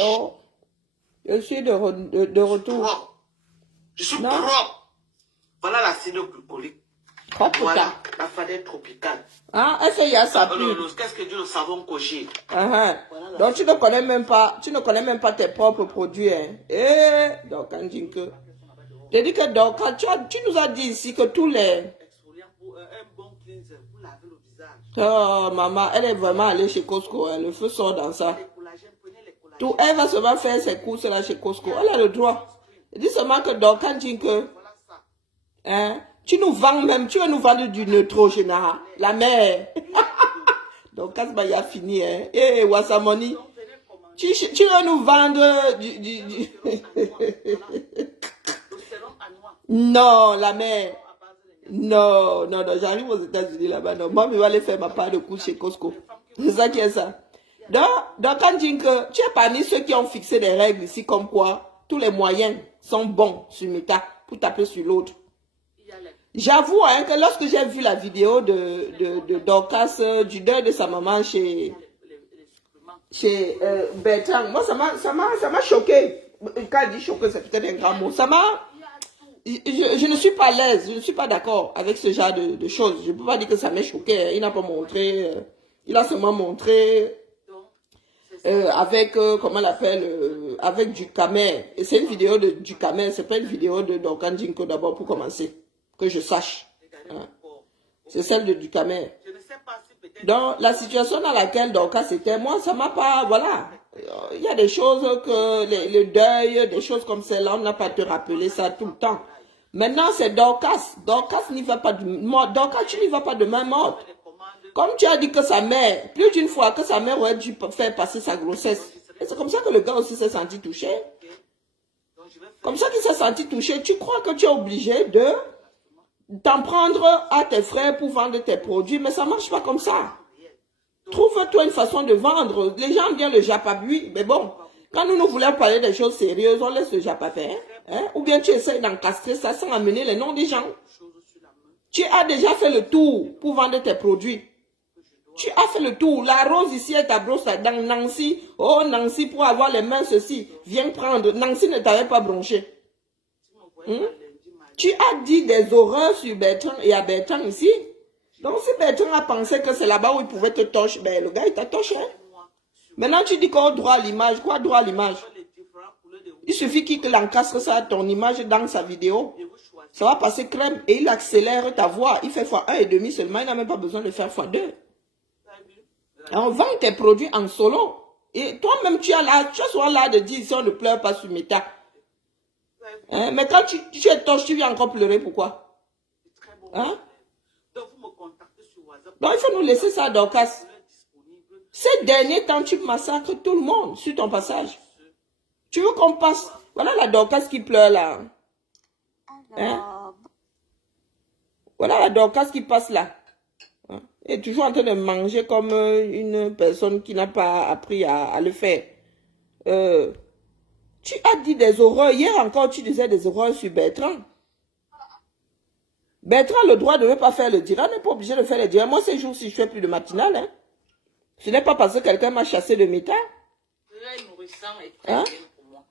Oh, je suis de retour. Propre. Je suis Non. propre. Voilà l'acide glycolique. Propre, Voilà la fadette tropicale. Ah, est-ce qu'il y a ça plus? Qu'est-ce que dit le savon Koji? Donc tu ne connais même pas, tes propres produits, hein. Donc quand tu que, je dis que donc tu nous as dit ici que tous les, oh maman, elle est vraiment allée chez Costco, hein. Le feu sort dans ça. Tout, elle va seulement faire ses courses là chez Costco, elle a le droit. Je dis seulement que donc quand tu que, hein, tu nous vends même, tu veux nous vendre du Neutrogena, la mère. Donc, quand il a fini, hein. Wasamoni, tu veux nous vendre du... Non, la mère. Non, j'arrive aux États-Unis là-bas. Non, moi, je vais aller faire ma part de couche chez Costco. C'est ça qui est ça. Donc quand tu dis que tu es parmi ceux qui ont fixé des règles ici, comme quoi tous les moyens sont bons sur Meta pour taper sur l'autre. J'avoue hein, que lorsque j'ai vu la vidéo de Dorcas du deuil de sa maman chez Bertrand, moi ça m'a choqué. Quand je dis choqué, c'est peut-être un grand mot. Je ne suis pas à l'aise, je ne suis pas d'accord avec ce genre de choses. Je ne peux pas dire que ça m'a choqué. Hein. Il n'a pas montré, il a seulement montré avec, comment on l'appelle, avec du Camer. Et c'est une vidéo du Camer, c'est pas une vidéo de Dorcas Jinko d'abord pour commencer. Que je sache. Hein. C'est celle de Ducamer. Donc, la situation dans laquelle Dorcas était, moi, ça m'a pas, voilà. Il y a des choses que, le deuil, des choses comme celle-là, on n'a pas te rappeler ça tout le temps. Maintenant, c'est Dorcas. Dorcas n'y va pas Dorcas, tu n'y vas pas de même ordre. Comme tu as dit que sa mère, plus d'une fois, que sa mère aurait dû faire passer sa grossesse. Et c'est comme ça que le gars aussi s'est senti touché. Comme ça qu'il s'est senti touché. Tu crois que tu es obligé de t'en prendre à tes frères pour vendre tes produits, mais ça ne marche pas comme ça. Trouve-toi une façon de vendre. Les gens aiment bien le japabui, mais bon, quand nous voulons parler des choses sérieuses, on laisse le japapé. Hein? Ou bien tu essaies d'encastrer ça sans amener les noms des gens. Tu as déjà fait le tour pour vendre tes produits. Tu as fait le tour. La rose ici est ta brosse dans Nancy. Oh Nancy, pour avoir les mains ceci, viens prendre. Nancy ne t'avait pas bronché. Tu as dit des horreurs sur Bertrand et à Bertrand ici. Donc si Bertrand a pensé que c'est là-bas où il pouvait te toucher, ben le gars il t'a touché. Hein? Maintenant tu dis qu'on droit à l'image. Quoi droit à l'image? Il suffit qu'il encastre ça, ton image dans sa vidéo. Ça va passer crème et il accélère ta voix. Il fait x1,5 seulement, il n'a même pas besoin de faire x2. On vend tes produits en solo. Et toi-même tu es souvent là de dire si on ne pleure pas sur Meta. Hein? Mais quand tu es torche, tu viens encore pleurer, pourquoi? Hein? Donc il faut nous laisser ça, Dorcas. Ces derniers temps, tu massacres tout le monde sur ton passage. Tu veux qu'on passe? Voilà la Dorcas qui pleure là. Hein? Voilà la Dorcas qui passe là. Hein? Et toujours en train de manger comme une personne qui n'a pas appris à le faire. Tu as dit des horreurs. Hier encore, tu disais des horreurs sur Bertrand. Bertrand a le droit de ne pas faire le dira. On n'est pas obligé de faire le dira. Moi, ces jours-ci, je fais plus de matinale. Hein. Ce n'est pas parce que quelqu'un m'a chassé de Meta. Très nourrissant et très bien pour moi.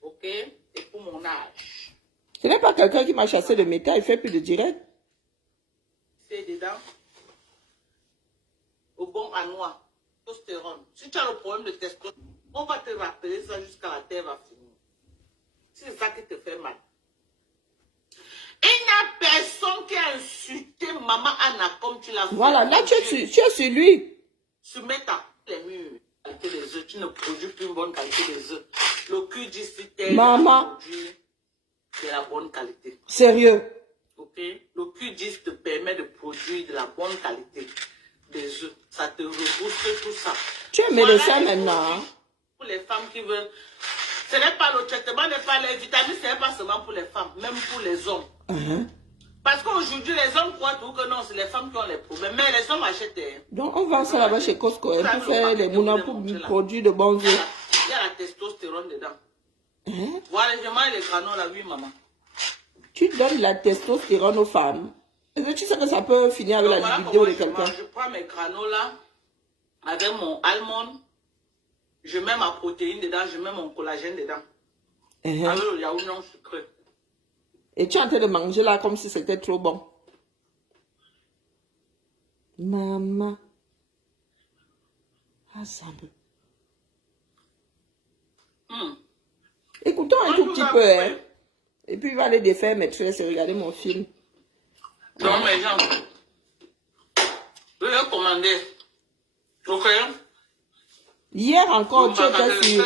Ok? Et pour mon âge. Ce n'est pas quelqu'un qui m'a chassé de Meta. Il fait plus de direct. C'est dedans. Au bon à noix. Testostérone. Si tu as le problème de testostérone, on va te rappeler ça jusqu'à la terre va finir. C'est ça qui te fait mal. Il n'y a personne qui a insulté Maman Anna comme tu l'as fait. Voilà, là tu es sur lui. Sur Meta, les murs, qualité des œufs, tu ne produis plus une bonne qualité des œufs. Le cul dit si t'es Maman, de la bonne qualité. Sérieux. Ok? Le cul dit te permet de produire de la bonne qualité des œufs. Ça te rebooste tout ça. Tu es médecin maintenant. Pour les femmes qui veulent. Ce n'est pas le traitement, n'est pas les vitamines, ce n'est pas seulement pour les femmes, même pour les hommes. Parce qu'aujourd'hui, les hommes croient tout que non, c'est les femmes qui ont les problèmes. Mais les hommes achètent. Donc, on vend ça là-bas chez Costco pour faire les moulins pour produire de bons œufs. Il y a la testostérone dedans. Voilà, je mange les granola, oui, maman. Tu donnes la testostérone aux femmes. Est-ce que tu sais que ça peut finir avec la vidéo de quelqu'un? Je prends mes granola avec mon almond. je mets ma protéine dedans, je mets mon collagène dedans. Avec le yaourt non sucré. Et tu es en train de manger là comme si c'était trop bon. Maman. Ah, c'est un peu. Écoutons un tout petit peu. Hein. Et puis il va aller défaire mes tresses et regarder mon film. Non, mais gens, je vais commander. Ok? Hier encore, tu étais sur,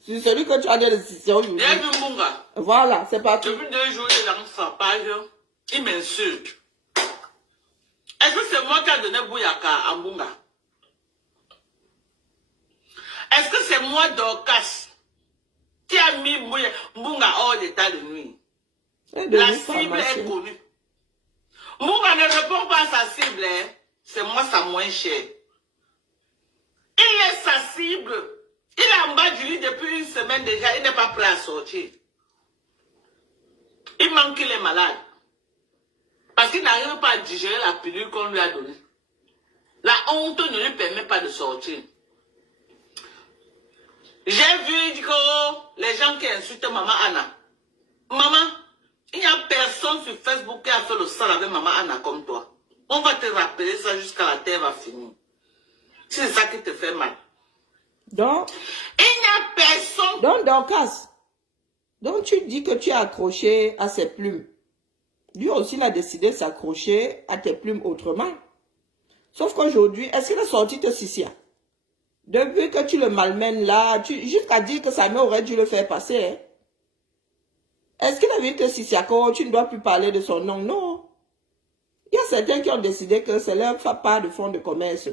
sur celui que tu as dit de décision aujourd'hui. Il y a du Mbunga. Voilà, c'est parti. Depuis 2 jours, il est dans sa page. Il m'insulte. Est-ce que c'est moi qui ai donné Bouyaka à Mbunga? Est-ce que c'est moi, Dorcas, qui a mis Mbunga hors d'état de nuit? La cible est connue. Mbunga ne répond pas à sa cible. Hein. C'est moi sa moins chère. Il est sa cible. Il est en bas du lit depuis une semaine déjà. Il n'est pas prêt à sortir. Il manque qu'il est malade. Parce qu'il n'arrive pas à digérer la pilule qu'on lui a donnée. La honte ne lui permet pas de sortir. J'ai vu que les gens qui insultent Maman Anna. Maman, il n'y a personne sur Facebook qui a fait le sale avec Maman Anna comme toi. On va te rappeler ça jusqu'à la terre va finir. C'est ça qui te fait mal. Donc, il n'y a personne. Donc, Dorcas, donc tu dis que tu es accroché à ses plumes. Lui aussi, il a décidé de s'accrocher à tes plumes autrement. Sauf qu'aujourd'hui, est-ce qu'il est sorti de Sissia? Depuis que tu le malmènes là, jusqu'à dire que sa mère aurait dû le faire passer. Hein? Est-ce qu'il a vu te Sissia quand tu ne dois plus parler de son nom? Non. Il y a certains qui ont décidé que c'est leur part de fonds de commerce.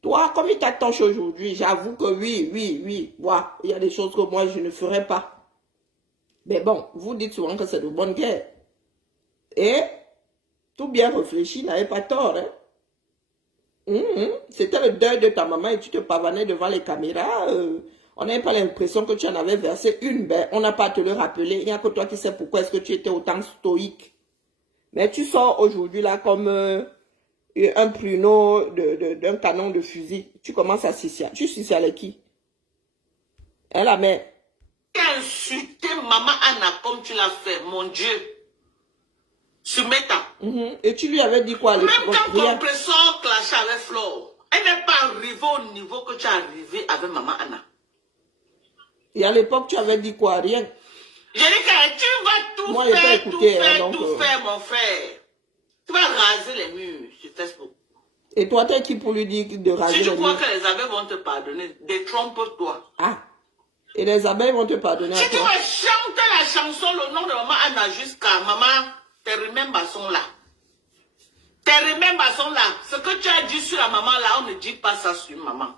Toi, comme il t'attache aujourd'hui, j'avoue que oui, ouais, il y a des choses que moi, je ne ferai pas. Mais bon, vous dites souvent que c'est de bonne guerre. Et, tout bien réfléchi, n'avait pas tort. Hein? C'était le deuil de ta maman et tu te pavanais devant les caméras. On n'avait pas l'impression que tu en avais versé une. Ben, on n'a pas à te le rappeler. Il n'y a que toi qui sais pourquoi est-ce que tu étais autant stoïque. Mais tu sors aujourd'hui là comme... un pruneau d'un canon de fusil. Tu commences à Sissia. Tu Sissia avec qui? Elle la mère. Tu as insulté Maman Anna comme tu l'as fait, mon Dieu. Sur Meta. Et tu lui avais dit quoi? Même quand ton compresseur clashait avec Flore, elle n'est pas arrivée au niveau que tu es arrivé avec Maman Anna. Et à l'époque, tu avais dit quoi? Rien. J'ai dit que tu vas tout Moi, faire, écouté, tout faire, mon frère. Tu vas raser les murs sur Facebook. Et toi, t'es qui pour lui dire de raser les murs? Si tu crois que les abeilles vont te pardonner, détrompe-toi. Ah. Et les abeilles vont te pardonner si à toi? Si tu veux chanter la chanson, le nom de Maman Anna jusqu'à Maman, tes remembers sont là. Tes remembers sont là. Ce que tu as dit sur la maman là, on ne dit pas ça sur maman.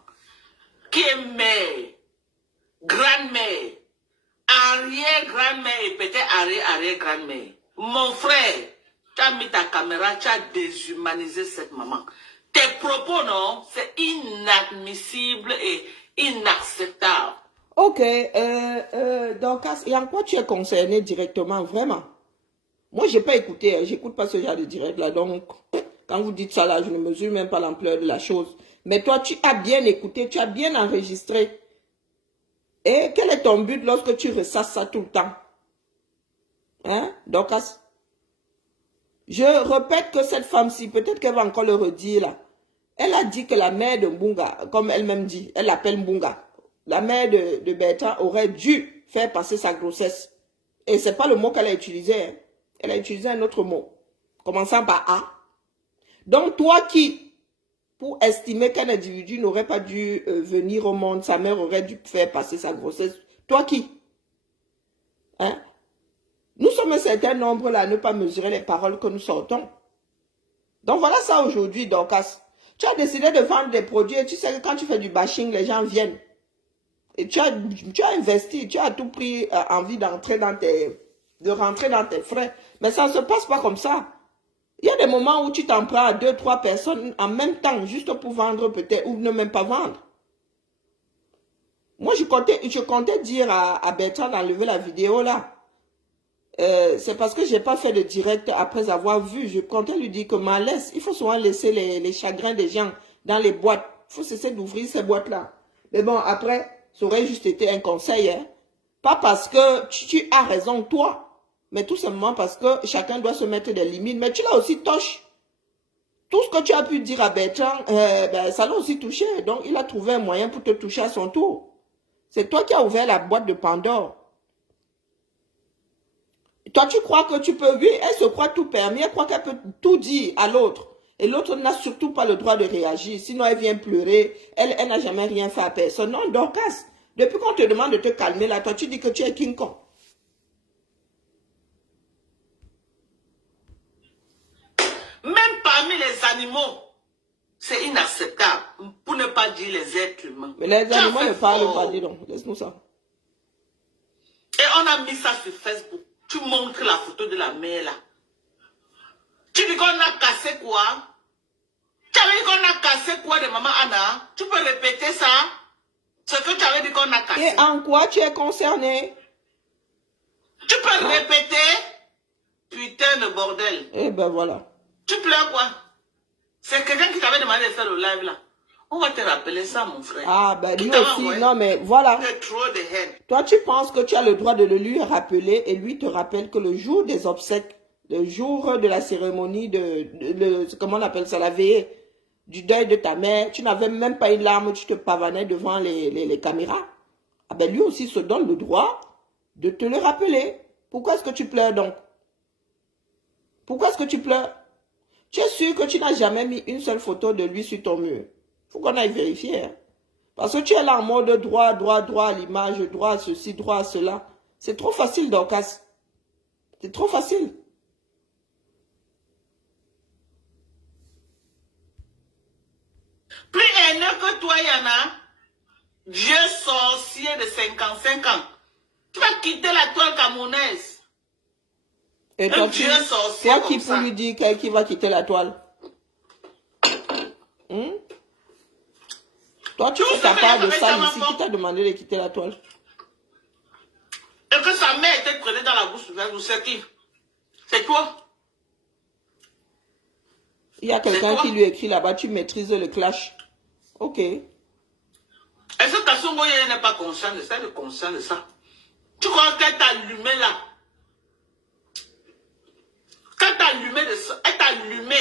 Qui est mère, grand-mère, arrière-grand-mère et peut-être arrière-arrière-grand-mère. Mon frère, tu as mis ta caméra, tu as déshumanisé cette maman. Tes propos, non, c'est inadmissible et inacceptable. Ok, donc, et en quoi tu es concerné directement, vraiment? Moi, je n'ai pas écouté, hein, j'écoute pas ce genre de direct là, donc, quand vous dites ça là, je ne mesure même pas l'ampleur de la chose. Mais toi, tu as bien écouté, tu as bien enregistré. Et quel est ton but lorsque tu ressasses ça tout le temps? Hein, Dorcas? Je répète que cette femme-ci, peut-être qu'elle va encore le redire là. Elle a dit que la mère de Mbunga, comme elle-même dit, elle l'appelle Mbunga. La mère de Bertrand aurait dû faire passer sa grossesse. Et ce n'est pas le mot qu'elle a utilisé. Hein. Elle a utilisé un autre mot, commençant par A. Donc toi qui, pour estimer qu'un individu n'aurait pas dû venir au monde, sa mère aurait dû faire passer sa grossesse, toi qui? Hein? Nous sommes un certain nombre là à ne pas mesurer les paroles que nous sortons. Donc voilà ça aujourd'hui, Dorcas. Tu as décidé de vendre des produits et tu sais que quand tu fais du bashing, les gens viennent. Et tu as investi, tu as tout pris envie d'entrer dans de rentrer dans tes frais. Mais ça ne se passe pas comme ça. Il y a des moments où tu t'en prends à 2, 3 personnes en même temps, juste pour vendre peut-être, ou ne même pas vendre. Moi, je comptais dire à Bertrand d'enlever la vidéo là. C'est parce que je n'ai pas fait de direct après avoir vu. Je comptais lui dire que laisse. Il faut souvent laisser les chagrins des gens dans les boîtes. faut cesser d'ouvrir ces boîtes-là. Mais bon, après, ça aurait juste été un conseil. Hein. Pas parce que tu as raison, toi, mais tout simplement parce que chacun doit se mettre des limites. Mais tu l'as aussi touché. Tout ce que tu as pu dire à Bertrand, ben, ça l'a aussi touché. Donc, il a trouvé un moyen pour te toucher à son tour. C'est toi qui as ouvert la boîte de Pandore. Toi, tu crois que tu peux... Oui, elle se croit tout permis. Elle croit qu'elle peut tout dire à l'autre. Et l'autre n'a surtout pas le droit de réagir. Sinon, elle vient pleurer. Elle n'a jamais rien fait à personne. Non, Dorcas, depuis qu'on te demande de te calmer, là, toi, tu dis que tu es King Kong. Même parmi les animaux, c'est inacceptable. Pour ne pas dire les êtres humains. Mais les animaux ne parlent pas, dis donc. Laisse-nous ça. Et on a mis ça sur Facebook. Tu montres la photo de la mère là. Tu dis qu'on a cassé quoi? Tu avais dit qu'on a cassé quoi de maman Anna? Tu peux répéter ça? Ce que tu avais dit qu'on a cassé. Et en quoi tu es concerné? Tu peux répéter? Putain de bordel. Eh ben voilà. Tu pleures quoi? C'est quelqu'un qui t'avait demandé de faire le live là. On va te rappeler ça, mon frère. Ah, ben Qui lui t'avait aussi, envoyé? non mais voilà. Trop de haine. Toi, tu penses que tu as le droit de le lui rappeler et lui te rappelle que le jour des obsèques, le jour de la cérémonie comment on appelle ça, la veillée du deuil de ta mère, tu n'avais même pas une larme, tu te pavanais devant les caméras. Ah ben lui aussi se donne le droit de te le rappeler. Pourquoi est-ce que tu pleures donc? Pourquoi est-ce que tu pleures? Tu es sûr que tu n'as jamais mis une seule photo de lui sur ton mur? Faut qu'on aille vérifier. Hein? Parce que tu es là en mode droit à l'image, droit à ceci, droit à cela. C'est trop facile, Dorcas. C'est trop facile. Plus haineux que toi, Yana, vieux sorcier de 55 ans. Tu vas quitter la toile camerounaise. Et toi, qui pour lui dire qu'il va quitter la toile? Toi, tu fais ta part de ça ici. Qui t'a demandé de quitter la toile? Et que sa mère était traînée dans la bouche ouverte, c'est qui? C'est toi? Il y a quelqu'un qui lui écrit là-bas, tu maîtrises le clash. Ok. Est-ce que Kassongo n'est pas conscient de ça? Elle est conscient de ça. Tu crois qu'elle t'a allumé là? Quand t'as allumé de ça, elle t'a allumé.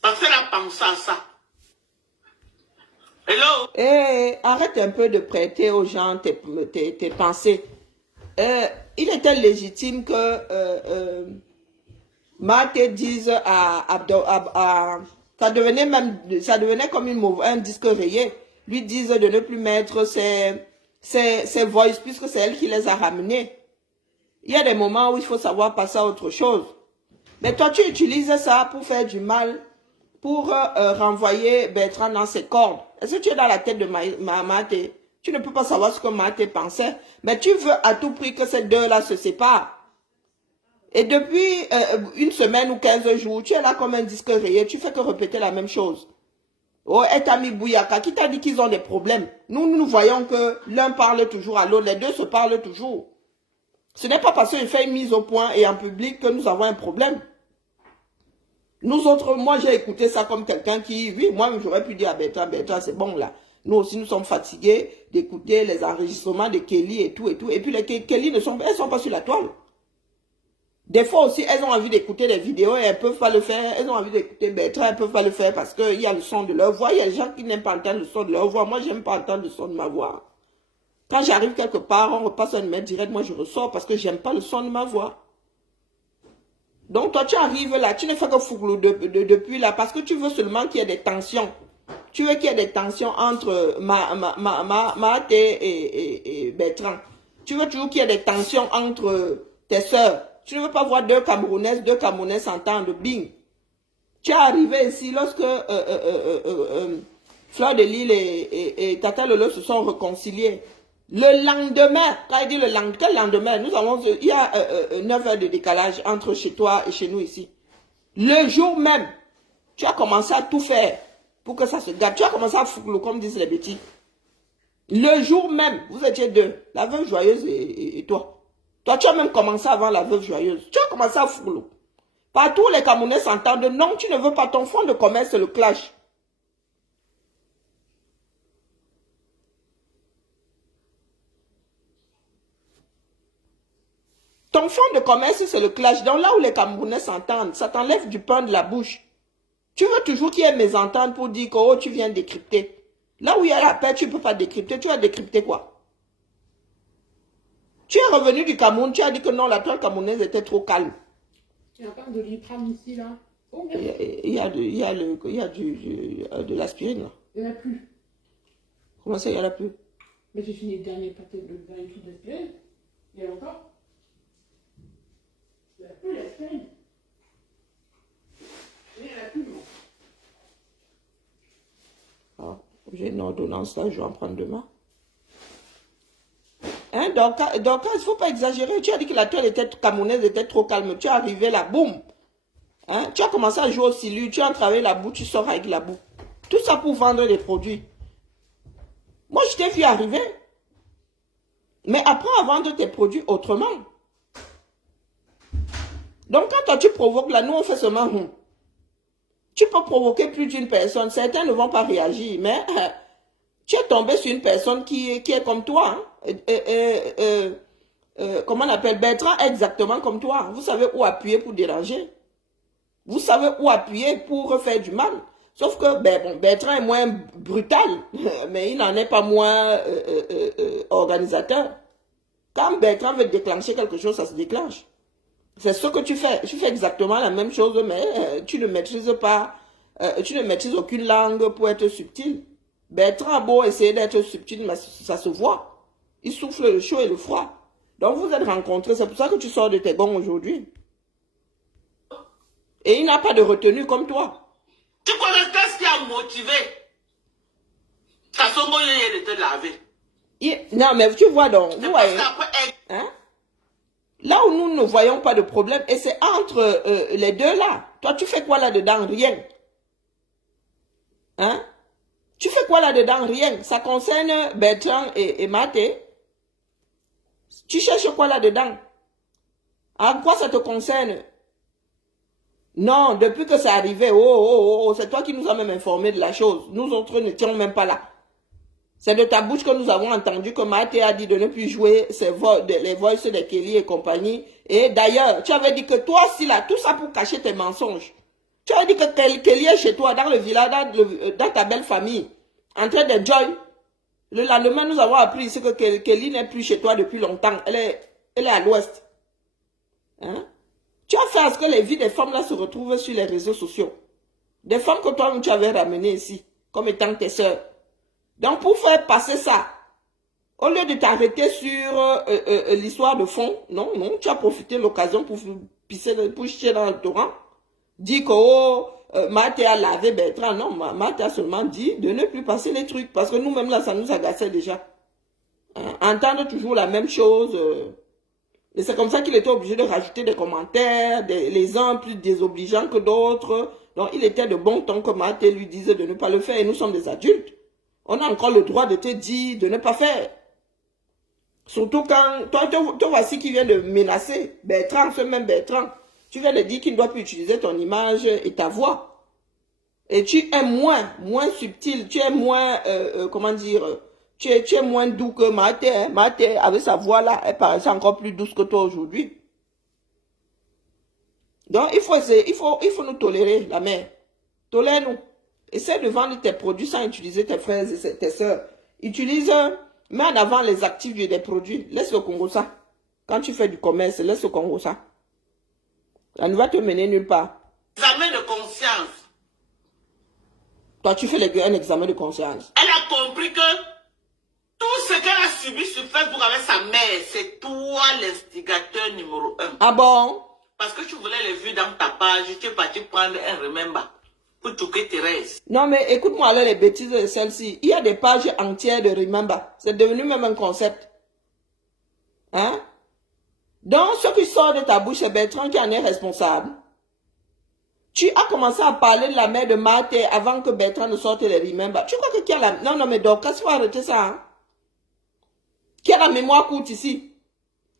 Parce qu'elle a pensé à ça. Hello? Eh, arrête un peu de prêter aux gens tes pensées. Il était légitime que Marthe dise ça devenait comme un disque rayé. Lui dise de ne plus mettre ses voices puisque c'est elle qui les a ramenés. Il y a des moments où il faut savoir passer à autre chose. Mais toi, tu utilises ça pour faire du mal, pour renvoyer Bertrand dans ses cordes. Est-ce que tu es dans la tête de Marthe? Tu ne peux pas savoir ce que Marthe pensait. Mais tu veux à tout prix que ces deux-là se séparent. Et depuis une semaine ou 15 jours, tu es là comme un disque rayé. Tu fais que répéter la même chose. Oh, et Tami Bouyaka, qui t'a dit qu'ils ont des problèmes? Nous voyons que l'un parle toujours à l'autre. Les deux se parlent toujours. Ce n'est pas parce qu'il fait une mise au point et en public que nous avons un problème. Nous autres, moi j'ai écouté ça comme quelqu'un qui, oui, moi j'aurais pu dire à Bertrand, c'est bon là. Nous aussi nous sommes fatigués d'écouter les enregistrements de Kelly et tout et tout. Et puis les Kelly elles sont pas sur la toile. Des fois aussi, elles ont envie d'écouter les vidéos et elles peuvent pas le faire. Elles ont envie d'écouter Bertrand, elles peuvent pas le faire parce qu'il y a le son de leur voix. Il y a des gens qui n'aiment pas entendre le son de leur voix. Moi, j'aime pas entendre le son de ma voix. Quand j'arrive quelque part, on repasse un numéro direct, moi je ressors parce que j'aime pas le son de ma voix. Donc toi tu arrives là, tu ne fais que fouglou depuis là parce que tu veux seulement qu'il y ait des tensions. Tu veux qu'il y ait des tensions entre Marthe et Bertrand. Tu veux toujours qu'il y ait des tensions entre tes soeurs. Tu ne veux pas voir deux Camerounais s'entendre, bing. Tu es arrivé ici lorsque Fleur de Lille et Tata Lolo se sont réconciliés. Le lendemain, quand il dit le lendemain, quel lendemain? Il y a 9 heures de décalage entre chez toi et chez nous ici. Le jour même, tu as commencé à tout faire pour que ça se gâte. Tu as commencé à foutre, comme disent les bêtises. Le jour même, vous étiez deux, la veuve joyeuse et toi. Toi, tu as même commencé avant la veuve joyeuse. Tu as commencé à foutre. Partout, les Camerounais s'entendent. Non, tu ne veux pas ton fonds de commerce, le clash. ton fond de commerce, c'est le clash. Donc là où les Camerounais s'entendent, ça t'enlève du pain de la bouche. Tu veux toujours qu'il y ait mésentente pour dire que oh, tu viens décrypter. Là où il y a la paix, tu ne peux pas décrypter. Tu vas décrypter quoi? Tu es revenu du Cameroun, tu as dit que non, la toile camerounaise était trop calme. Il y a pas de Lipram ici, là. Oh, Il y a de l'aspirine, là. il n'y en a plus. Comment ça, il n'y en a plus? Mais j'ai fini le dernier paquet de dernier truc d'aspirine. Il y a encore. Il n'y a plus l'aspirine. Il n'y en a plus, moi. Ah, j'ai une ordonnance là, je vais en prendre demain. Hein, donc, il ne faut pas exagérer. Tu as dit que la toile camerounaise était trop calme. Tu es arrivé là, boum. Hein, tu as commencé à jouer au silu, tu as travaillé la boue, tu sors avec la boue. Tout ça pour vendre des produits. Moi, je t'ai vu arriver. Mais apprends à vendre tes produits autrement. Donc, quand toi, tu provoques, là, nous, on fait seulement... Tu peux provoquer plus d'une personne. Certains ne vont pas réagir, mais tu es tombé sur une personne qui est comme toi. Hein? Comment on appelle? Bertrand est exactement comme toi. Vous savez où appuyer pour déranger. Vous savez où appuyer pour faire du mal. Sauf que bon, Bertrand est moins brutal, mais il n'en est pas moins organisateur. Quand Bertrand veut déclencher quelque chose, ça se déclenche. C'est ce que tu fais. Tu fais exactement la même chose, mais tu ne maîtrises pas, tu ne maîtrises aucune langue pour être subtil. Bertrand a beau essayer d'être subtil, mais ça se voit. Il souffle le chaud et le froid. Donc vous êtes rencontrés, c'est pour ça que tu sors de tes gonds aujourd'hui. Et il n'a pas de retenue comme toi. Tu connais qu'est-ce qui a motivé Kasongo de te laver? Non, mais tu vois donc, vous voyez, hein? Là où nous ne voyons pas de problème, et c'est entre les deux là. Toi, tu fais quoi là-dedans? Rien. Hein? Tu fais quoi là-dedans? Rien. Ça concerne Bertrand et Maté. Tu cherches quoi là-dedans? En quoi ça te concerne? Non, depuis que c'est arrivé, c'est toi qui nous as même informé de la chose. Nous autres n'étions même pas là. C'est de ta bouche que nous avons entendu que Maté a dit de ne plus jouer les voices de Kelly et compagnie. Et d'ailleurs, tu avais dit que toi aussi là, tout ça pour cacher tes mensonges. Tu avais dit que Kelly est chez toi, dans le village, dans ta belle famille, en train de joy. Le lendemain, nous avons appris ici que Kelly n'est plus chez toi depuis longtemps. Elle est à l'ouest. Hein? Tu as fait à ce que les vies des femmes là se retrouvent sur les réseaux sociaux. Des femmes que toi tu avais ramenées ici, comme étant tes sœurs. Donc pour faire passer ça, au lieu de t'arrêter sur l'histoire de fond, non, tu as profité de l'occasion pour chier dans le torrent. Dis que Maté a lavé Bertrand. Non, Maté a seulement dit de ne plus passer les trucs. Parce que nous-mêmes là, ça nous agaçait déjà. Hein? Entendre toujours la même chose. Et c'est comme ça qu'il était obligé de rajouter des commentaires, les uns plus désobligeants que d'autres. Donc il était de bon ton que Maté lui disait de ne pas le faire. Et nous sommes des adultes. On a encore le droit de te dire de ne pas faire. Surtout quand toi te voici qui vient de menacer Bertrand, ce même Bertrand. Tu viens de dire qu'il ne doit plus utiliser ton image et ta voix. Et tu es moins subtil, tu es moins, comment dire, tu es moins doux que Maté. Hein? Maté, avec sa voix là, elle paraissait encore plus douce que toi aujourd'hui. Donc, il faut nous tolérer, la mère. Tolère-nous. Essaie de vendre tes produits sans utiliser tes frères et tes soeurs. Utilise, mets en avant les actifs des produits. Laisse le Congo ça. Quand tu fais du commerce, laisse le Congo ça. Ça ne va te mener nulle part. Examen de conscience. Toi, tu fais un examen de conscience. Elle a compris que tout ce qu'elle a subi sur Facebook avec sa mère, c'est toi l'instigateur numéro 1. Ah bon? Parce que tu voulais les vues dans ta page, tu es parti prendre un remember pour touquer Thérèse. Non, mais écoute-moi alors les bêtises de celle-ci. Il y a des pages entières de remember. C'est devenu même un concept. Hein? Donc, ce qui sort de ta bouche, c'est Bertrand qui en est responsable. Tu as commencé à parler de la mère de Maté avant que Bertrand ne sorte les remember. Tu crois que qui a la... Non, mais donc, qu'est-ce qu'il faut arrêter ça, hein? Qui a la mémoire courte ici?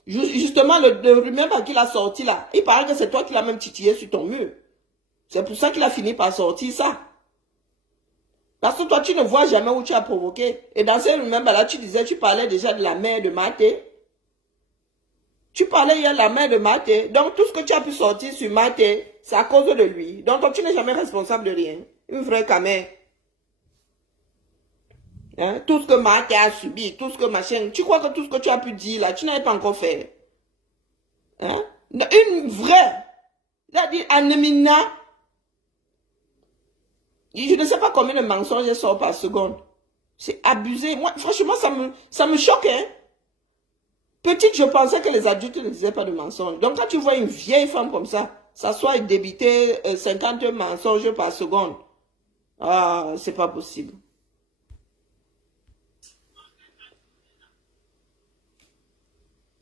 Justement, le remember qu'il a sorti là, il paraît que c'est toi qui l'as même titillé sur ton mur. C'est pour ça qu'il a fini par sortir ça. Parce que toi, tu ne vois jamais où tu as provoqué. Et dans ces remember là, tu parlais déjà de la mère de Maté. Tu parlais hier de la mère de Maté. Donc, tout ce que tu as pu sortir sur Maté, c'est à cause de lui. Donc, toi, tu n'es jamais responsable de rien. Une vraie camère. Hein? Tout ce que Maté a subi, tout ce que machin. Tu crois que tout ce que tu as pu dire là, tu n'avais pas encore fait. Hein? Une vraie. C'est-à-dire, Anemina. Je ne sais pas combien de mensonges sortent par seconde. C'est abusé. Moi, franchement, ça me choque. Hein? Petite, je pensais que les adultes ne disaient pas de mensonges. Donc, quand tu vois une vieille femme comme ça, s'asseoir et débiter 50 mensonges par seconde, ah, c'est pas possible.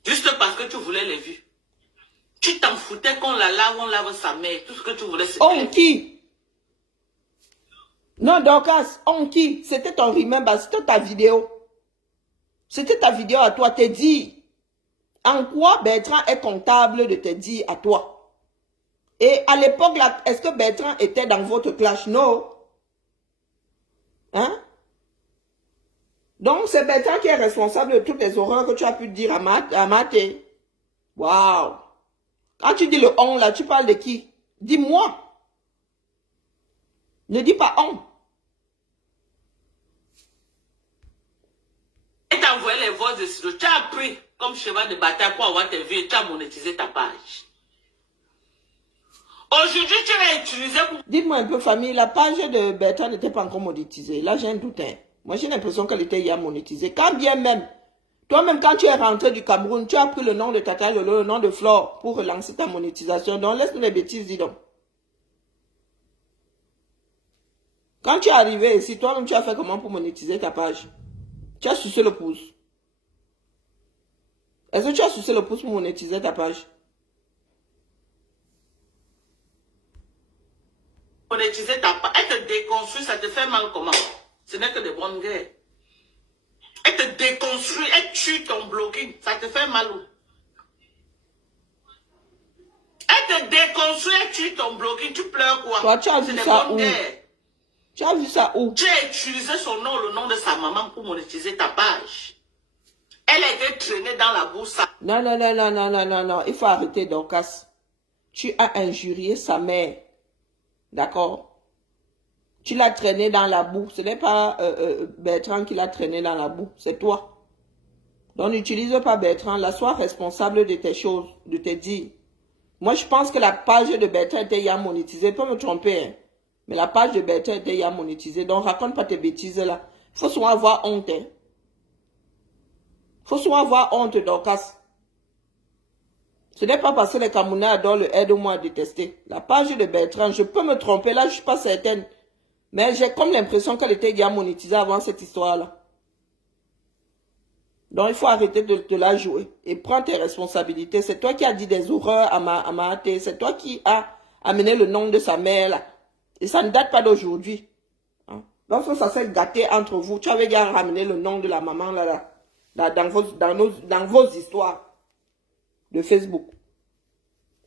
Juste parce que tu voulais les vues. Tu t'en foutais qu'on la lave, on lave sa mère. Tout ce que tu voulais, c'est... On qui? Non, Dorcas, on qui? C'était ton remember, c'était ta vidéo. C'était ta vidéo à toi, t'es dit. En quoi Bertrand est comptable de te dire à toi? Et à l'époque, est-ce que Bertrand était dans votre clash? Non. Hein? Donc, c'est Bertrand qui est responsable de toutes les horreurs que tu as pu dire à Maté. Waouh! Quand tu dis le on là, tu parles de qui? Dis-moi. Ne dis pas on. Et t'as envoyé les voix de Sido. Tu as appris comme cheval de bataille pour avoir tes vues et tu as monétisé ta page. Aujourd'hui, tu l'as utilisé pour... Dites-moi un peu, famille, la page de Bertrand n'était pas encore monétisée. Là, j'ai un doute. Hein. Moi, j'ai l'impression qu'elle était hier monétisée. Quand bien même, toi-même, quand tu es rentré du Cameroun, tu as pris le nom de Tata Lolo, le nom de Flore pour relancer ta monétisation. Donc, laisse-nous les bêtises, dis donc. Quand tu es arrivé ici, toi-même, tu as fait comment pour monétiser ta page? Tu as sucé le pouce. Est-ce que tu as sucé le pouce pour monétiser ta page? monétiser ta page. Elle te déconstruit, ça te fait mal comment? Ce n'est que des bonnes guerres. Elle te déconstruit, elle tue ton blocking. Ça te fait mal où? Elle te déconstruit, elle tue ton blocking. Tu pleures quoi? Toi, tu as vu ça où? Tu as vu ça où? Tu as utilisé son nom, le nom de sa maman pour monétiser ta page. Elle a été traînée dans la bourse. Non, non, non, non, non, non, non, non. Il faut arrêter, Dorcas. Tu as injurié sa mère. D'accord? Tu l'as traîné dans la boue. Ce n'est pas Bertrand qui l'a traîné dans la boue. C'est toi. Donc, n'utilise pas Bertrand. Là, sois responsable de tes choses, de tes dires. Moi, je pense que la page de Bertrand était hier monétisée. Tu peux me tromper, hein? Mais la page de Bertrand était hier monétisée. Donc, raconte pas tes bêtises là. Il faut souvent avoir honte. Hein? Il faut souvent avoir honte, Dorcas. Ce n'est pas parce que les Camerounais adorent le aide-moi à détester. La page de Bertrand, je peux me tromper, là je ne suis pas certaine. Mais j'ai comme l'impression qu'elle était bien monétisée avant cette histoire-là. Donc il faut arrêter de la jouer. Et prends tes responsabilités. C'est toi qui as dit des horreurs à Maté. C'est toi qui as amené le nom de sa mère là. Et ça ne date pas d'aujourd'hui. Hein? Donc ça s'est gâté entre vous. Tu avais déjà ramené le nom de la maman là dans vos histoires de Facebook.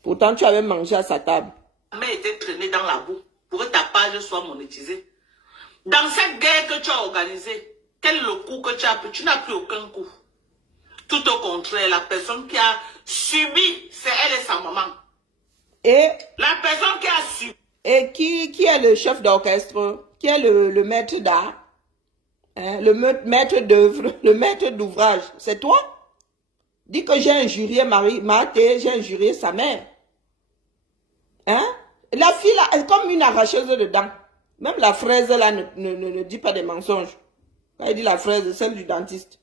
Pourtant, tu avais mangé à sa table. Ta mère était traînée dans la boue pour que ta page soit monétisée. Dans cette guerre que tu as organisée, quel est le coup que tu as pris? Tu n'as pris aucun coup. Tout au contraire, la personne qui a subi, c'est elle et sa maman. Et la personne qui a subi. Et qui est le chef d'orchestre? Qui est le maître d'art? Hein? Le maître d'œuvre, le maître d'ouvrage? C'est toi? Dis que j'ai injurié Maté, j'ai injurié sa mère. Hein? La fille là, elle est comme une arracheuse de dents. Même la fraise là ne dit pas des mensonges. Quand elle dit la fraise, c'est celle du dentiste.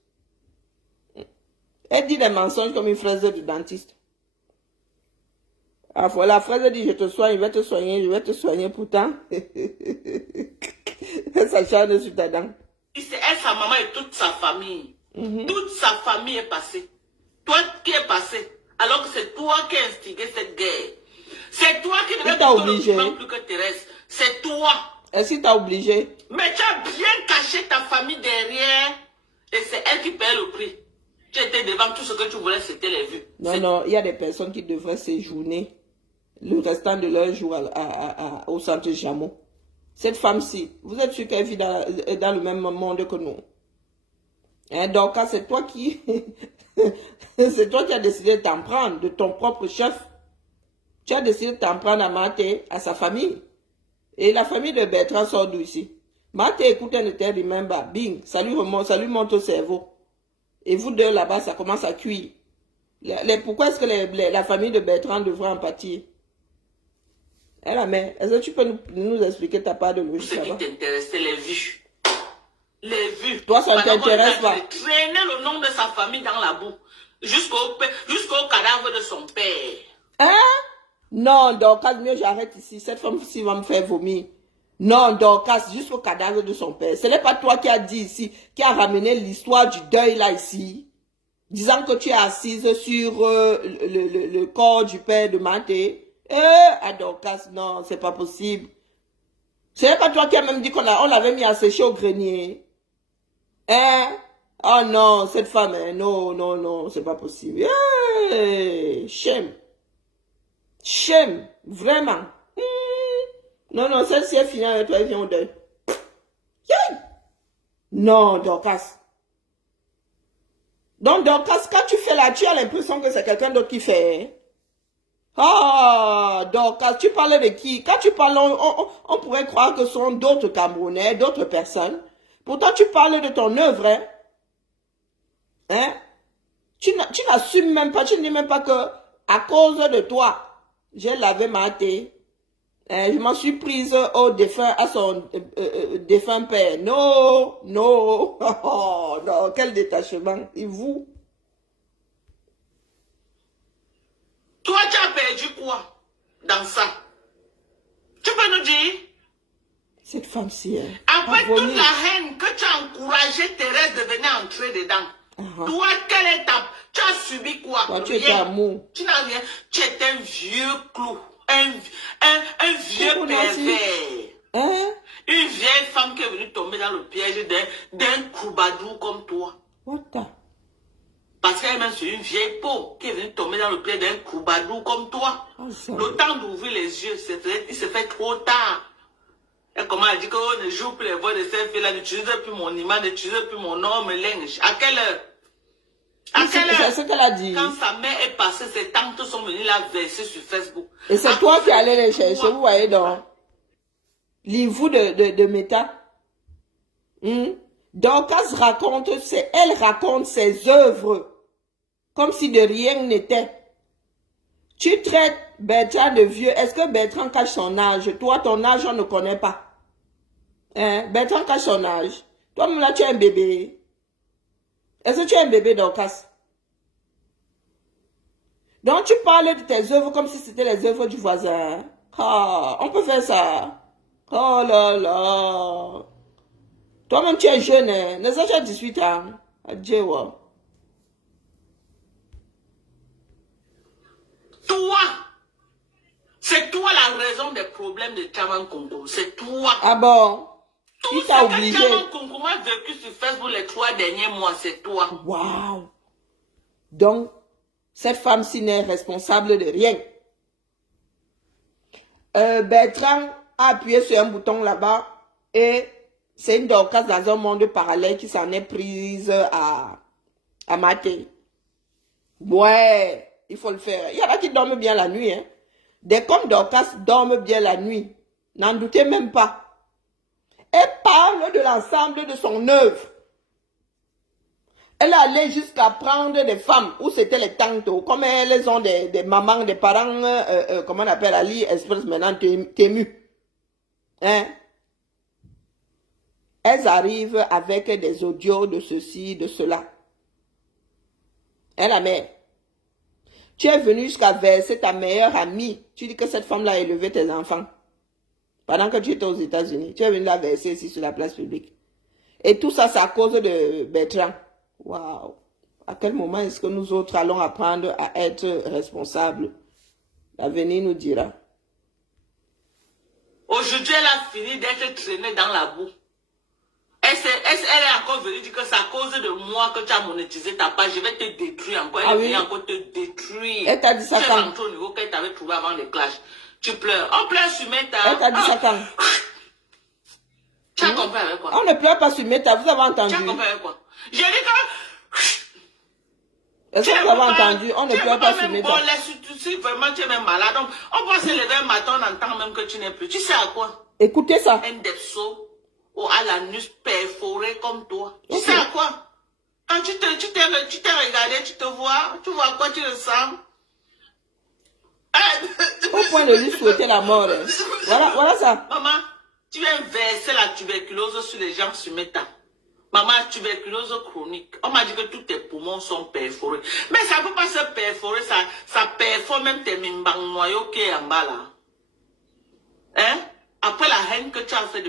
Elle dit des mensonges comme une fraise du dentiste. Ah, voilà, la fraise dit je te soigne, je vais te soigner pourtant. Elle s'acharne sur ta dent. C'est elle, sa maman et toute sa famille. Toute sa famille est passée. Toi qui es passé, alors que c'est toi qui as instigé cette guerre. C'est toi qui ne t'as obligé. Plus que Thérèse. C'est toi. Est-ce qu'il t'a obligé? Mais tu as bien caché ta famille derrière. Et c'est elle qui paye le prix. Tu étais devant, tout ce que tu voulais, c'était les vues. Non, non, il y a des personnes qui devraient séjourner le restant de leur jour au centre Jameau. Cette femme-ci, vous êtes sûr qu'elle vit dans le même monde que nous? Hein, Dorcas, c'est toi qui... c'est toi qui as décidé de t'en prendre, de ton propre chef. Tu as décidé de t'en prendre à Maté, à sa famille. Et la famille de Bertrand sort d'où ici? Maté écoute un état remember, bing, ça lui monte au cerveau. Et vous deux là-bas, ça commence à cuire. Pourquoi est-ce que la famille de Bertrand devrait en pâtir? La mère, est-ce que tu peux nous expliquer ta part de logique là-bas? Ce qui t'intéresse, c'est les vues. Les vues. Toi, ça ne t'intéresse pas. Traîner le nom de sa famille dans la boue. Jusqu'au cadavre de son père. Hein? Non, Dorcas, mieux j'arrête ici. Cette femme-ci va me faire vomir. Non, Dorcas, jusqu'au cadavre de son père. Ce n'est pas toi qui as dit ici, qui a ramené l'histoire du deuil là ici. Disant que tu es assise sur le corps du père de Maté. À Dorcas, non, c'est pas possible. Ce n'est pas toi qui as même dit qu'on l'avait mis à sécher au grenier. Hein? Oh non, cette femme, hein, non, non, non, c'est pas possible. Shame. Shame, vraiment. Non, non, celle-ci est finie avec toi, elle vient au deuil. Non, Dorcas. Donc, Dorcas, quand tu fais là, tu as l'impression que c'est quelqu'un d'autre qui fait. Ah, Dorcas, tu parlais de qui? Quand tu parles, on pourrait croire que ce sont d'autres Camerounais, d'autres personnes. Pourtant, tu parles de ton œuvre, hein? Hein? Tu n'assumes même pas, tu ne dis même pas que, à cause de toi, j'ai lavé Maté. Je m'en suis prise au défunt, à son défunt père. Non, non, oh, non, quel détachement. Et vous? Toi, tu as perdu quoi dans ça? Tu peux nous dire? Cette femme-ci, hein. Après toute la haine que tu as encouragé Thérèse de venir entrer dedans. Toi, quelle étape? Tu as subi quoi? Toi, tu étais amour. Tu n'as rien. Tu étais un vieux clou. Un vieux pervers. Hein? Une vieille femme qui est venue tomber dans le piège d'un croubadou comme toi. What the? Parce qu'elle est même sur une vieille peau qui est venue tomber dans le piège d'un croubadou comme toi. Le temps d'ouvrir les yeux, il se fait trop tard. Et comment elle dit qu'on ne joue plus les voix de cette fille-là, n'utilise plus mon image, n'utilise plus mon nom, mon linge. À quelle heure? À quelle heure? C'est ce qu'elle a dit. Quand sa mère est passée, ses tantes sont venues la verser sur Facebook. Et c'est toi qui allais les chercher, vous voyez donc. Livre de méta. Dorcas raconte, elle raconte ses œuvres comme si de rien n'était. Tu traites Bertrand de vieux. Est-ce que Bertrand cache son âge? Toi, ton âge, on ne connaît pas. Hein? Bertrand cache son âge. Toi-même là, tu es un bébé. Est-ce que tu es un bébé, Dorcas? Donc, tu parles de tes œuvres comme si c'était les œuvres du voisin. Ah, on peut faire ça. Oh là là. Toi-même, tu es jeune, hein? N'est-ce pas, tu as 18 ans? Adieu, ouais. Toi, c'est toi la raison des problèmes de Tchaman Congo. C'est toi. Ah bon? Tout ce que Tchaman Congo a vécu sur Facebook les 3 derniers mois, c'est toi. Waouh! Donc, cette femme-ci n'est responsable de rien. Bertrand a appuyé sur un bouton là-bas et c'est une Dorcas dans un monde parallèle qui s'en est prise à Maté. Ouais, il faut le faire. Il y en a qui dorment bien la nuit. Hein. Des comme Dorcas dorment bien la nuit. N'en doutez même pas. Elle parle de l'ensemble de son œuvre. Elle est allée jusqu'à prendre des femmes où c'était les tantos, comme elles ont des mamans, des parents, comment on appelle Ali Express maintenant, témus. Hein? Elles arrivent avec des audios de ceci, de cela. Hein, la mère? Tu es venu jusqu'à verser ta meilleure amie. Tu dis que cette femme-là a élevé tes enfants. Pendant que tu étais aux États-Unis. Tu es venu la verser ici sur la place publique. Et tout ça, c'est à cause de Bertrand. Waouh! À quel moment est-ce que nous autres allons apprendre à être responsables? L'avenir nous dira. Aujourd'hui, elle a fini d'être traînée dans la boue. Elle est encore venue dire que c'est à cause de moi que tu as monétisé ta page. Je vais te détruire encore. Elle est venue encore te détruire. Elle t'a dit ça quand? Tu es rentré au niveau qu'elle t'avait trouvé avant les clashs. Tu pleures. On pleure sur Meta. Elle t'a dit ça quand? Tu as compris avec quoi? On ne pleure pas sur Meta, vous avez entendu? Tu as compris avec quoi? J'ai dit que... Est-ce que vous avez entendu? On ne pleure pas sur Meta. Si vraiment tu es même malade, on peut se lever un matin, on entend même que tu n'es plus. Tu sais à quoi? Écoutez ça. Un depso ou à l'anus perforé comme toi. Tu sais à quoi? Quand tu t'es regardé, tu te vois, tu vois à quoi tu ressembles. Au point de lui souhaiter la mort. Hein. Voilà ça. Maman, tu viens verser la tuberculose sur les gens sur Meta. Maman, tuberculose chronique. On m'a dit que tous tes poumons sont perforés. Mais ça ne peut pas se perforer, ça perfore même tes mimbang noyaux qui est en bas là. Hein? Après la haine que tu as fait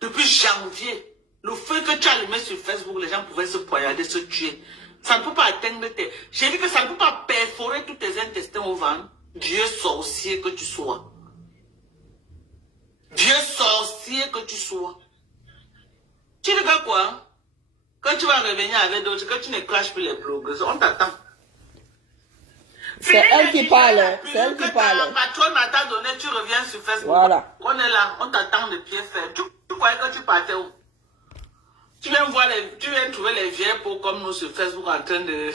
depuis janvier, le feu que tu as allumé sur Facebook, les gens pouvaient se poignarder, se tuer. Ça ne peut pas atteindre tes... J'ai dit que ça ne peut pas perforer tous tes intestins au ventre. Dieu sorcier que tu sois. Dieu sorcier que tu sois. Tu regardes quoi? Quand tu vas revenir avec d'autres, que tu ne clashes plus les blogueuses, on t'attend. C'est elle qui parle. C'est elle qui parle. La patronne t'a donné, tu reviens sur Facebook. Voilà. On est là, on t'attend de pied ferme. Tu croyais que tu partais où? Tu viens trouver les vieilles peaux comme nous sur Facebook en train de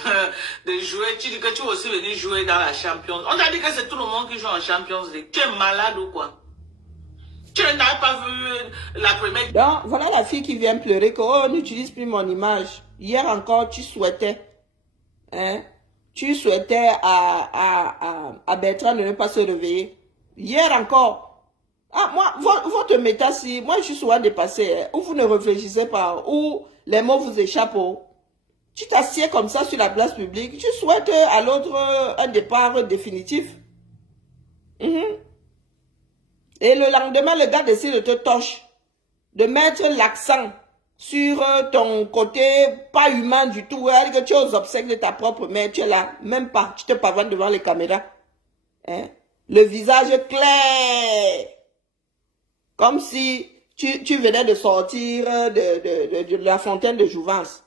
jouer. Tu dis que tu vas aussi venir jouer dans la Champions. On t'a dit que c'est tout le monde qui joue en Champions League. Tu es malade ou quoi? Tu n'as pas vu la première... Donc, voilà la fille qui vient pleurer que, oh, n'utilise plus mon image. Hier encore, tu souhaitais, hein, tu souhaitais à Bertrand de ne pas se réveiller. Hier encore. Ah, moi, votre méta, si, moi, je suis souvent dépassé, hein, où vous ne réfléchissez pas, où les mots vous échappent. Tu t'assieds comme ça sur la place publique, tu souhaites à l'autre un départ définitif. Et le lendemain, le gars décide de te torcher, de mettre l'accent sur ton côté pas humain du tout. Que tu es aux obsèques de ta propre mère, tu es là, même pas, tu te pavanes devant les caméras. Hein? Le visage clair. Comme si tu venais de sortir de la fontaine de jouvence.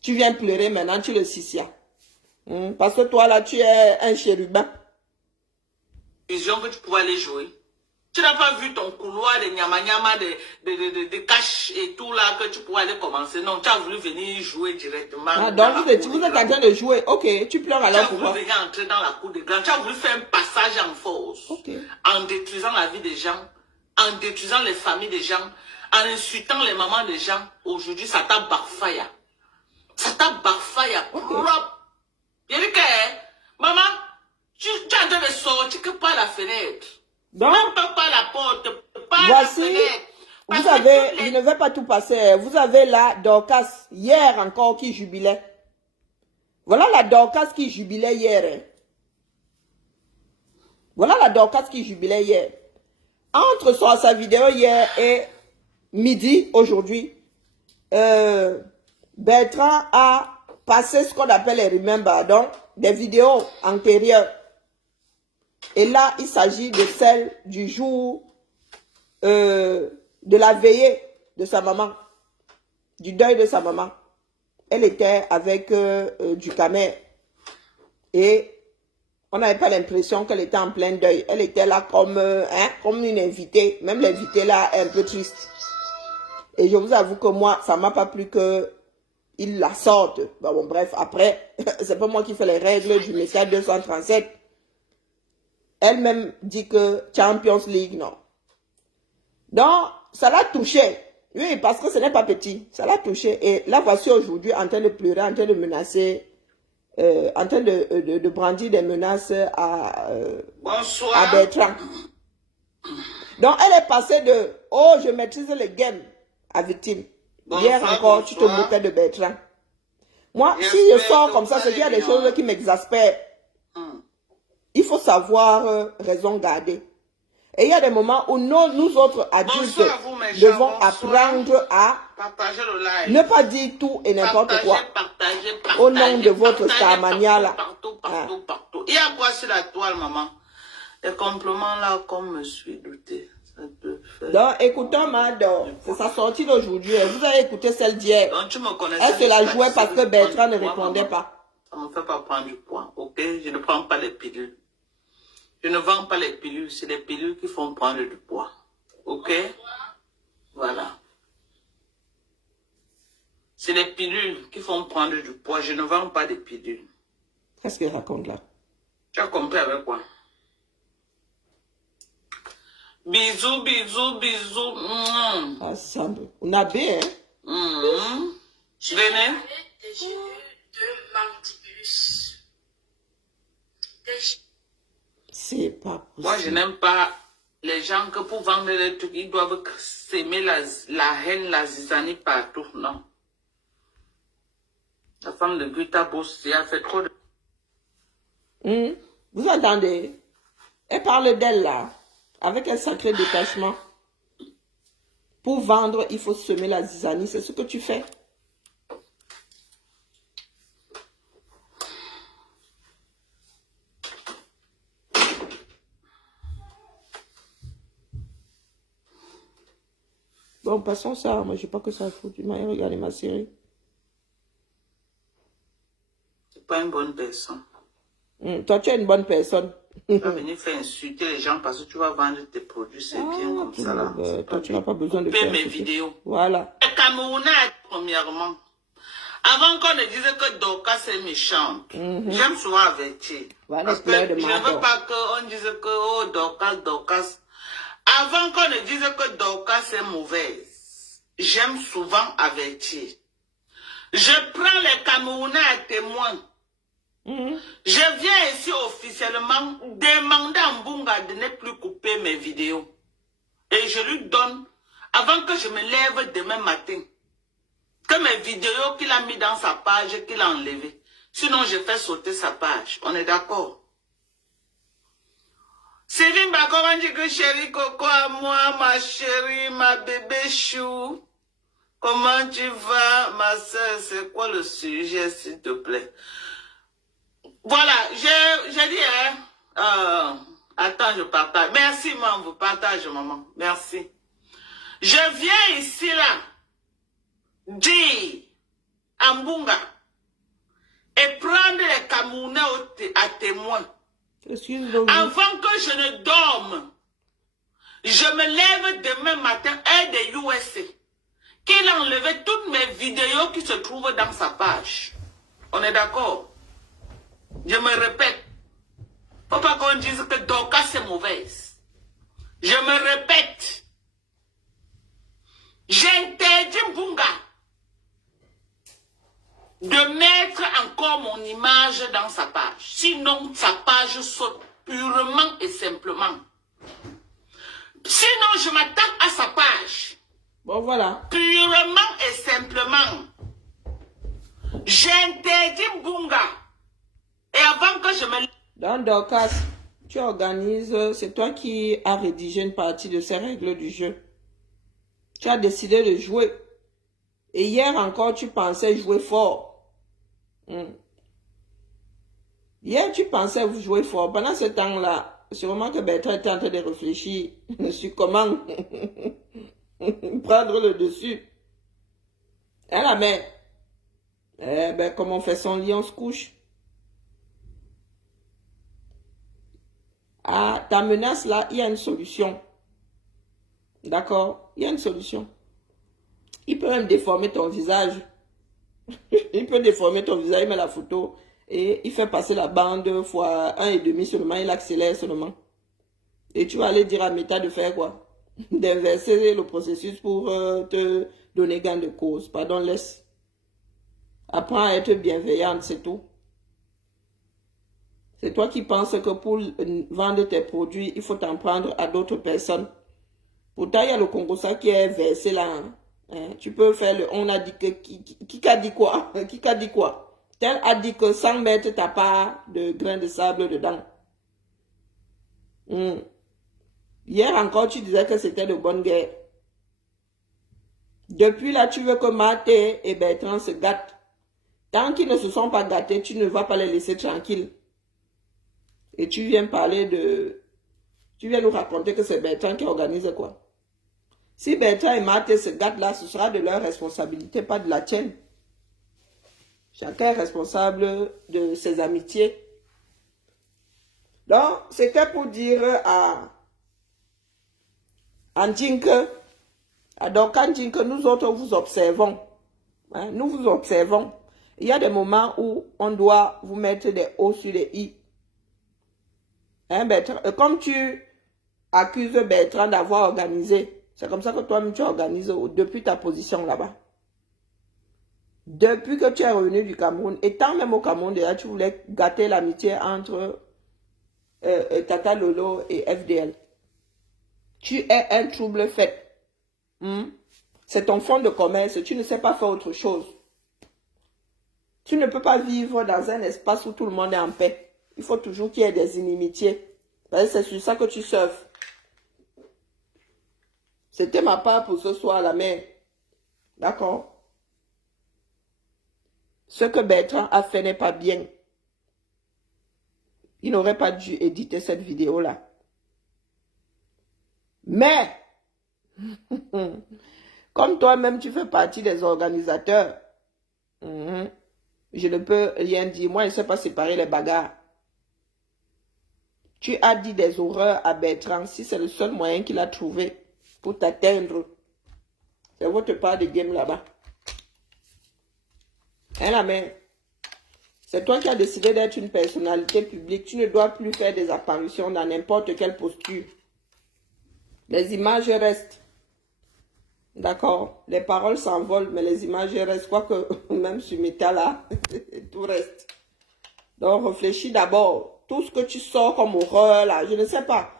Tu viens pleurer maintenant, tu le sisia. Parce que toi là, tu es un chérubin. Vision que tu pouvais aller jouer. Tu n'as pas vu ton couloir de nyama-nyama, de cash et tout là, que tu pourrais aller commencer. Non, tu as voulu venir jouer directement. Ah, donc vous êtes en train de jouer. Ok, tu pleures alors pour moi. Tu as voulu venir entrer dans la cour de grand. Tu as voulu faire un passage en force. Okay. En détruisant la vie des gens, en détruisant les familles des gens, en insultant les mamans des gens. Aujourd'hui, ça t'a backfire. Ça t'a backfire. Propre. Il dit que, maman, tu es en train de sortir que par la fenêtre. Donc, même pas par la porte, par voici, la fenêtre. Vous avez, je ne vais pas tout passer, vous avez là Dorcas, hier encore, qui jubilait. Voilà la Dorcas qui jubilait hier. Voilà la Dorcas qui jubilait hier. Entre sa vidéo hier et midi, aujourd'hui, Bertrand a passé ce qu'on appelle les remember, donc des vidéos antérieures. Et là, il s'agit de celle du jour de la veillée de sa maman, du deuil de sa maman. Elle était avec du camé et on n'avait pas l'impression qu'elle était en plein deuil. Elle était là comme une invitée. Même l'invitée là est un peu triste. Et je vous avoue que moi, ça ne m'a pas plu qu'il la sorte. Bon, bref, après, c'est pas moi qui fais les règles du métal 237. Elle-même dit que Champions League, non. Donc, ça l'a touché. Oui, parce que ce n'est pas petit. Ça l'a touché. Et là, voici aujourd'hui en train de pleurer, en train de menacer, en train de brandir des menaces à Bertrand. Donc, elle est passée de « Oh, je maîtrise le game » à victime. Hier encore, tu te moquais de Bertrand. Moi, si je sors comme ça, c'est qu'il y a des choses qui m'exaspèrent. Il faut savoir raison garder. Et il y a des moments où nous autres adultes devons apprendre à ne pas dire tout et n'importe quoi. Au nom de votre Starmania là. Partout. Il y a quoi sur la toile, maman? Les compliments là, comme me suis douté. Donc, écoutons Mado. C'est sa sortie d'aujourd'hui. Vous avez écouté celle d'hier. Elle se la jouait parce que Bertrand ne répondait pas. Ça ne me fait pas prendre du poids, ok? Je ne prends pas les pilules. Je ne vends pas les pilules, c'est les pilules qui font prendre du poids. Ok? Voilà. C'est les pilules qui font prendre du poids. Je ne vends pas des pilules. Qu'est-ce qu'elle raconte là? Tu as compris avec quoi? Bisous, bisous, bisous. Ah, ça me... On a bien, hein? Je venais. Des cheveux de mandibulus. C'est pas possible. Moi, je n'aime pas les gens que pour vendre les trucs, ils doivent s'aimer la haine, la zizanie partout. Non. La femme de Guta Boss, a fait trop de... Vous entendez? Elle parle d'elle là, avec un sacré détachement. Pour vendre, il faut semer la zizanie. C'est ce que tu fais. Bon, passons ça. Moi, je n'ai pas que ça à foutre. Tu m'as regardé ma série. C'est pas une bonne personne. Toi, tu es une bonne personne. Tu vas venir faire insulter les gens parce que tu vas vendre tes produits. C'est bien comme ça là. Toi, tu n'as pas besoin de faire mes vidéos. Voilà. Les Camerounais, premièrement. Avant qu'on ne dise que Dorcas est méchante, j'aime souvent avertir. Voilà, parce que je ne veux pas qu'on dise que oh, Dorcas. Avant qu'on ne dise que Dorcas est mauvaise, j'aime souvent avertir. Je prends les Camerounais à témoin. Je viens ici officiellement demander à Mbunga de ne plus couper mes vidéos. Et je lui donne, avant que je me lève demain matin, que mes vidéos qu'il a mis dans sa page, qu'il a enlevées. Sinon, je fais sauter sa page. On est d'accord? Sylvie Bakoran dit que chérie Coco à moi, ma chérie, ma bébé chou. Comment tu vas, ma soeur? C'est quoi le sujet, s'il te plaît? Voilà, j'ai dit, attends, je partage. Merci, maman, vous partagez, maman. Merci. Je viens ici, là, dire à Mbunga et prendre les Camerounais à témoin. Avant que je ne dorme, je me lève demain matin, un des USA, qu'il a enlevé toutes mes vidéos qui se trouvent dans sa page. On est d'accord? Je me répète. Faut pas qu'on dise que Dorcas est mauvaise. Je me répète. J'interdis Mbunga de mettre encore mon image dans sa page. Sinon, sa page saute purement et simplement. Sinon, je m'attaque à sa page. Bon, voilà. Purement et simplement. J'interdis Mbunga. Et avant que je me... Dans Dorcas, tu organises, c'est toi qui as rédigé une partie de ces règles du jeu. Tu as décidé de jouer. Et hier encore, tu pensais jouer fort. Hier, tu pensais jouer fort. Pendant ce temps-là, sûrement que Bertrand était en train de réfléchir sur comment prendre le dessus. Et la main. Eh ben, comme on fait son lit, on se couche. À ta menace là, il y a une solution. D'accord? Il y a une solution. Il peut même déformer ton visage. Il peut déformer ton visage, il met la photo et il fait passer la bande fois 1,5 seulement, il accélère seulement. Et tu vas aller dire à Meta de faire quoi? D'inverser le processus pour te donner gain de cause. Pardon, laisse. Apprends à être bienveillante, c'est tout. C'est toi qui penses que pour vendre tes produits, il faut t'en prendre à d'autres personnes. Pourtant, il y a le Congossa qui est versé là. Hein. Tu peux faire le... On a dit que... Qui a dit quoi? Qui a dit quoi? Tel a dit que sans mettre ta part de grain de sable dedans. Hier encore, tu disais que c'était de bonne guerre. Depuis là, tu veux que Maté et Bertrand se gâtent. Tant qu'ils ne se sont pas gâtés, tu ne vas pas les laisser tranquilles. Et tu viens parler de... Tu viens nous raconter que c'est Bertrand qui organise quoi? Si Bertrand et Maté se gâtent là, ce sera de leur responsabilité, pas de la tienne. Chacun est responsable de ses amitiés. Donc, c'était pour dire à Ndjinke, à Dorcas Ndjinke, nous autres vous observons. Hein, nous vous observons. Il y a des moments où on doit vous mettre des O sur les I. Hein, Bertrand, comme tu accuses Bertrand d'avoir organisé, c'est comme ça que toi-même tu organises depuis ta position là-bas. Depuis que tu es revenu du Cameroun, étant même au Cameroun, déjà, tu voulais gâter l'amitié entre Tata Lolo et FDL. Tu es un trouble fait. C'est ton fonds de commerce, tu ne sais pas faire autre chose. Tu ne peux pas vivre dans un espace où tout le monde est en paix. Il faut toujours qu'il y ait des inimitiés. C'est sur ça que tu surfes. C'était ma part pour ce soir, la mère. D'accord? Ce que Bertrand a fait n'est pas bien. Il n'aurait pas dû éditer cette vidéo-là. Mais, comme toi-même, tu fais partie des organisateurs, je ne peux rien dire. Moi, je ne sais pas séparer les bagarres. Tu as dit des horreurs à Bertrand. Si c'est le seul moyen qu'il a trouvé pour t'atteindre, c'est votre part de game là-bas. Hein, la mère? C'est toi qui as décidé d'être une personnalité publique. Tu ne dois plus faire des apparitions dans n'importe quelle posture. Les images restent. D'accord? Les paroles s'envolent, mais les images restent. Quoique, même sur Meta là, tout reste. Donc, réfléchis d'abord. Tout ce que tu sors comme horreur là, je ne sais pas.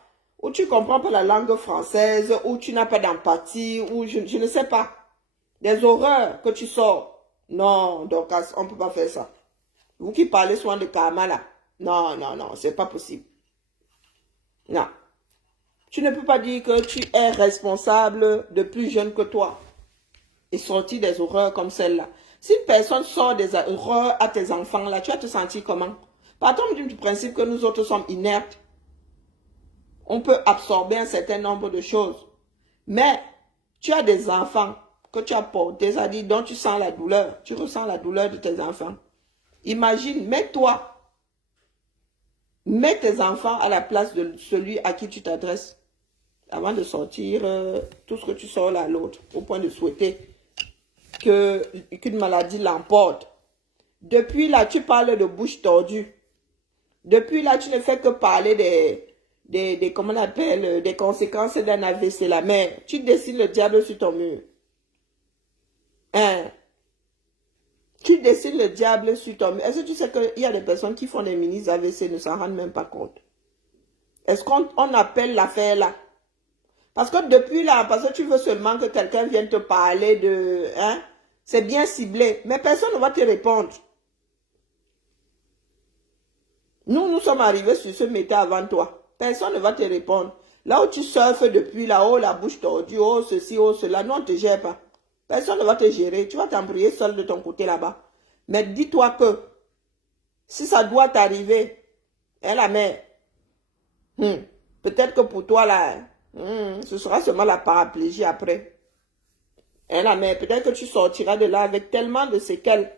Ou tu comprends pas la langue française, ou tu n'as pas d'empathie, ou je ne sais pas. Des horreurs que tu sors. Non, donc on ne peut pas faire ça. Vous qui parlez souvent de karma là. Non, non, non, c'est pas possible. Non. Tu ne peux pas dire que tu es responsable de plus jeune que toi. Et sortir des horreurs comme celle-là. Si une personne sort des horreurs à tes enfants là, tu vas te sentir comment? Partons du principe que nous autres sommes inertes. On peut absorber un certain nombre de choses. Mais tu as des enfants que tu as portés, c'est-à-dire dont tu sens la douleur. Tu ressens la douleur de tes enfants. Imagine, mets tes enfants à la place de celui à qui tu t'adresses. Avant de sortir tout ce que tu sors là à l'autre, au point de souhaiter qu'une maladie l'emporte. Depuis là, tu parles de bouche tordue. Depuis là, tu ne fais que parler comment on appelle, des conséquences d'un AVC, la mère. Tu dessines le diable sur ton mur. Hein? Tu dessines le diable sur ton mur. Est-ce que tu sais qu'il y a des personnes qui font des mini AVC et ne s'en rendent même pas compte? Est-ce qu'on appelle l'affaire là? Parce que depuis là, parce que tu veux seulement que quelqu'un vienne te parler de... Hein? C'est bien ciblé. Mais personne ne va te répondre. Nous sommes arrivés sur ce métier avant toi. Personne ne va te répondre. Là où tu surfes depuis là, oh la bouche tordue, oh ceci, oh cela, non, on ne te gère pas. Personne ne va te gérer. Tu vas t'embrouiller seul de ton côté là-bas. Mais dis-toi que si ça doit t'arriver, hein, la mère, peut-être que pour toi là, ce sera seulement la paraplégie après. Hein, la mère, peut-être que tu sortiras de là avec tellement de séquelles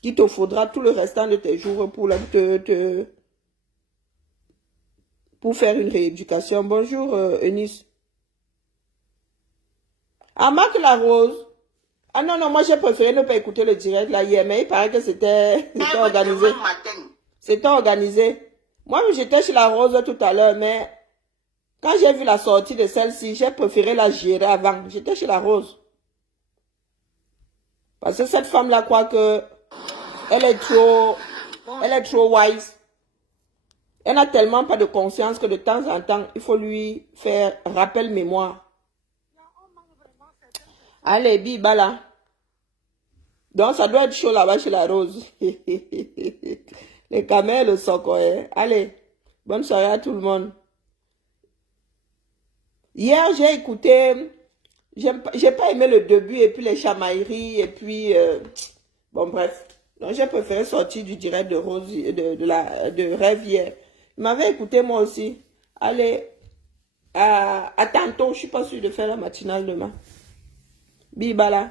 qu'il te faudra tout le restant de tes jours pour faire une rééducation. Bonjour, Eunice. Ah, Marc Larose. Ah non, non, moi j'ai préféré ne pas écouter le direct là hier, mais il paraît que c'était organisé. C'était organisé. Moi, j'étais chez la Rose tout à l'heure, mais quand j'ai vu la sortie de celle-ci, j'ai préféré la gérer avant. J'étais chez la Rose. Parce que cette femme-là croit que elle est trop wise. Elle n'a tellement pas de conscience que de temps en temps, il faut lui faire rappel mémoire. Allez, biba là. Donc, ça doit être chaud là-bas chez la Rose. Les camels le sont quoi. Hein? Allez, bonne soirée à tout le monde. Hier, j'ai écouté... J'ai pas aimé le début et puis les chamailleries et puis... bon, bref. Donc, j'ai préféré sortir du direct de Rose, de Rêve hier. Il m'avait écouté moi aussi. Allez, à tantôt. Je suis pas sûre de faire la matinale demain. Bibala.